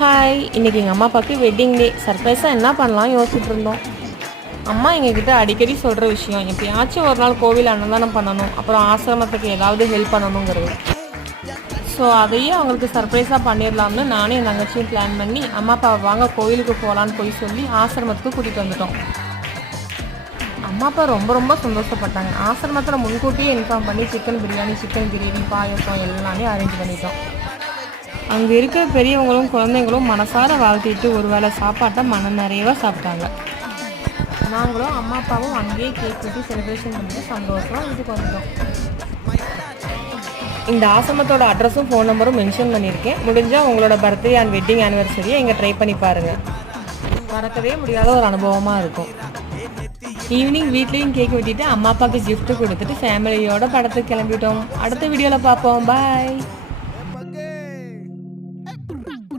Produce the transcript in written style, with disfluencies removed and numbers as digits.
Hi, இன்றைக்கி எங்கள் அம்மா அப்பாவுக்கு வெட்டிங் டே. சர்ப்ரைஸாக என்ன பண்ணலாம் யோசிச்சுட்டு இருந்தோம். அம்மா எங்ககிட்ட அடிக்கடி சொல்கிற விஷயம், எப்பயாச்சும் ஒரு நாள் கோவில் அன்னதானம் பண்ணணும், அப்புறம் ஆசிரமத்துக்கு ஏதாவது ஹெல்ப் பண்ணணுங்கிறது. ஸோ அதையே அவங்களுக்கு சர்ப்ரைஸாக பண்ணிடலாம்னு நானே என் தங்கச்சியும் பிளான் பண்ணி அம்மா அப்பா வாங்க கோவிலுக்கு போகலான்னு போய் சொல்லி ஆசிரமத்துக்கு கூட்டிகிட்டு வந்துட்டோம். அம்மா அப்பா ரொம்ப ரொம்ப சந்தோஷப்பட்டாங்க. ஆசிரமத்தில் முன்கூட்டியே இன்ஃபார்ம் பண்ணி சிக்கன் பிரியாணி, சிக்கன் கிரேவி, பாயசம் எல்லாமே அரேஞ்ச் பண்ணிட்டோம். அங்கே இருக்கிற பெரியவங்களும் குழந்தைங்களும் மனசார வாழ்த்திட்டு ஒரு வேளை சாப்பாட்டை மன நிறைவாக சாப்பிட்டாங்க. நாங்களும் அம்மா அப்பாவும் அங்கேயே கேக் வெட்டி செலிப்ரேஷன் பண்ணிட்டு சந்தோஷமாக வீட்டுக்கு வந்துட்டோம். இந்த ஆசிரமத்தோட அட்ரஸும் ஃபோன் நம்பரும் மென்ஷன் பண்ணியிருக்கேன். முடிஞ்சால் உங்களோட பர்த்டே அண்ட் வெட்டிங் ஆனிவர்சரியை இங்கே ட்ரை பண்ணி பாருங்கள். மறக்கவே முடியாத ஒரு அனுபவமாக இருக்கும். ஈவினிங் வீட்லேயும் கேக் வெட்டிட்டு அம்மா அப்பாவுக்கு கிஃப்ட்டு கொடுத்துட்டு ஃபேமிலியோட படத்துக்கு கிளம்பிட்டோம். அடுத்த வீடியோவில் பார்ப்போம். பாய்.